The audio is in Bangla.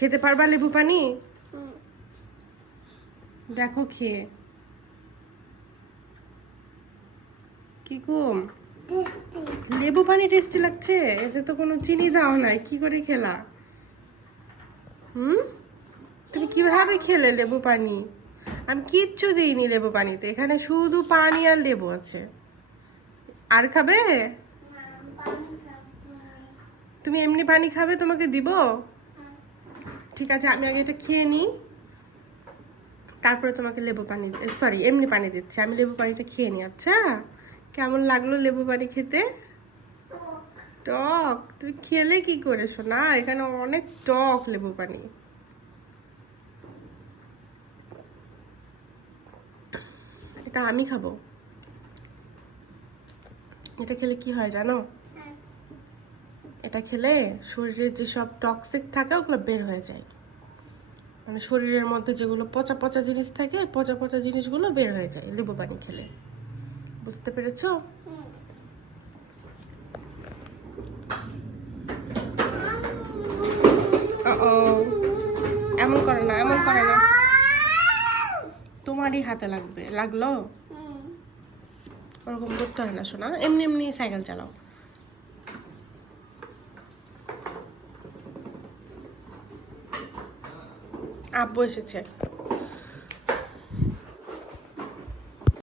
খেতে পারবা লেবু পানি? দেখো খেয়ে কি কম লেবু পানি টেস্টি লাগছে। এতে তো কোনো চিনি দাও নাই, কি করে খেলা? তুমি কিভাবে খেলে লেবু পানি? আমি কিচ্ছু দিইনি লেবু পানিতে, এখানে শুধু পানি আর লেবু আছে। আর খাবে? তুমি এমনি পানি খাবে? তোমাকে দিব? ঠিক আছে, আমি আগে এটা খেয়ে নিই, তারপরে তোমাকে লেবু পানি, সরি এমনি পানি দিচ্ছি। আমি লেবু পানিটা খেয়ে নিই। আচ্ছা, কেমন লাগলো লেবু পানি খেতে? টক? তুমি খেলে কি করে শোনা? এখানে অনেক টক লেবু পানি। এটা আমি খাবো। এটা খেলে কি হয় জানো? এটা খেলে শরীরের যেসব টক্সিক থাকে ওগুলো বের হয়ে যায়। মানে শরীরের মধ্যে যেগুলো পচা পচা জিনিস থাকে, পচা পচা জিনিসগুলো বের হয়ে যায় লেবু পানি খেলে। বুঝতে পেরেছো? এমন করে না, এমন করে না। তোমারই হাতে লাগবে। লাগলো? ওরকম করতে হয় না শোনা, এমনি এমনি সাইকেল চালাও। আব্বু এসেছে।